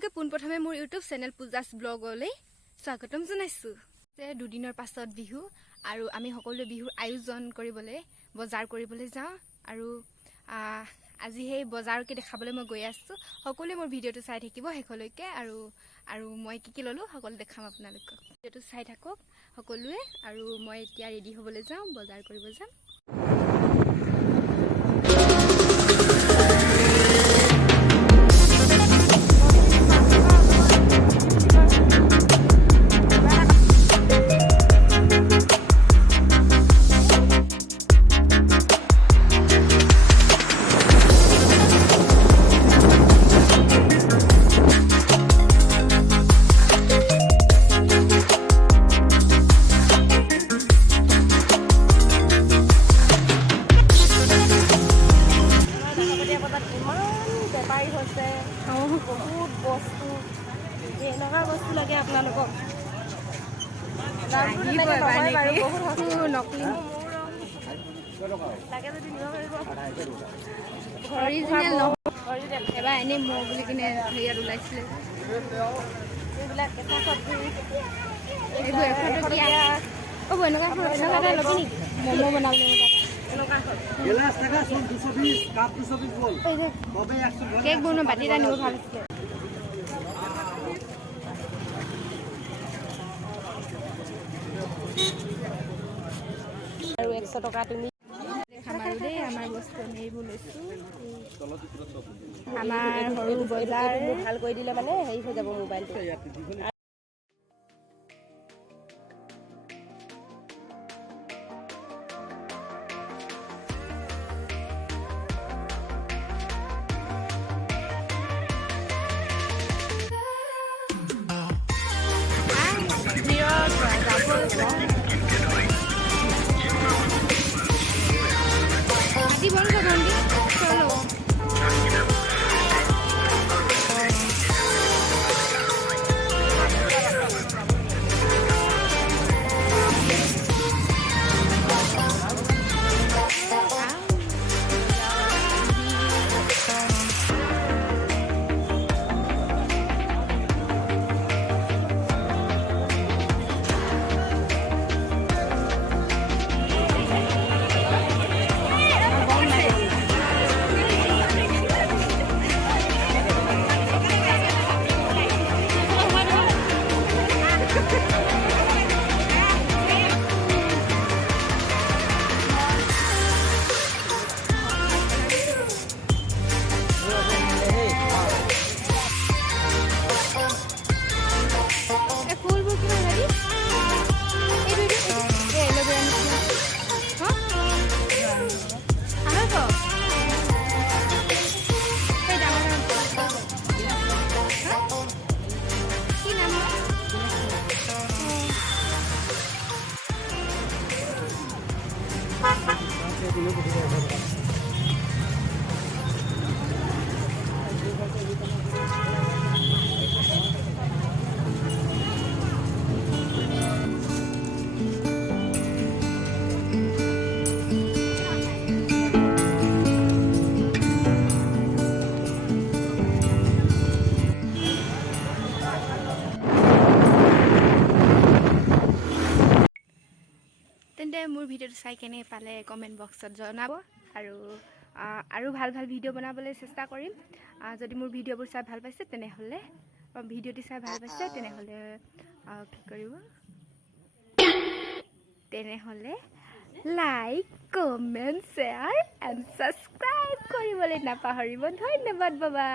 সকলোকে পোনপ্ৰথমে মোৰ ইউটিউব চেনেল পূজাছ ব্লগলৈ স্বাগতম জনাইছোঁ। যে দুদিনৰ পাছত বিহু আৰু আমি সকলোৱে বিহুৰ আয়োজন কৰিবলৈ বজাৰ কৰিবলৈ যাওঁ আৰু আজি সেই বজাৰকে দেখাবলৈ মই গৈ আছোঁ। সকলোৱে মোৰ ভিডিঅ'টো চাই থাকিব শেষলৈকে আৰু মই কি ল'লোঁ সকলো দেখাম আপোনালোকক। ভিডিঅ'টো চাই থাকক সকলোৱে আৰু মই এতিয়া ৰেডি হ'বলৈ যাওঁ, বজাৰ কৰিব যাম। বহুত বস্তু এনেকুৱা বস্তু লাগে আপোনালোকক নকলি লাগে যদি নিব পাৰিব। অৰিজিনেল এবাৰ এনেই মৌ বুলি কিনে হেৰিয়াত ওলাইছিলে এইবিলাক কেঁচা চব্জি এইবোৰ 100 টকীয়া। হ'ব এনেকুৱা এটা ল'বি নেকি? ম'ম' বনাবলৈ কেক বনোৱা বাতি এটা নিব ভাল আছিলে। আৰু 100 টকা তুমি আমাৰো দেই আমাৰ বস্তু আমি এইবোৰ লৈছোঁ। আমাৰ সৰু বজাৰ ভাল কৰি দিলে মানে হেৰি হৈ যাব মোবাইলটো। তেন্তে মোৰ ভিডিঅ'টো চাই কেনে পালে কমেণ্ট বক্সত জনাব আৰু ভাল ভাল ভিডিঅ' বনাবলৈ চেষ্টা কৰিম। যদি মোৰ ভিডিঅ'বোৰ চাই ভাল পাইছে তেনেহ'লে ভিডিঅ'টি চাই ভাল পাইছে তেনেহ'লে কি কৰিব, তেনেহ'লে like comment share and subscribe কৰিবলৈ নাপাহৰিব। ধন্যবাদ বাবা।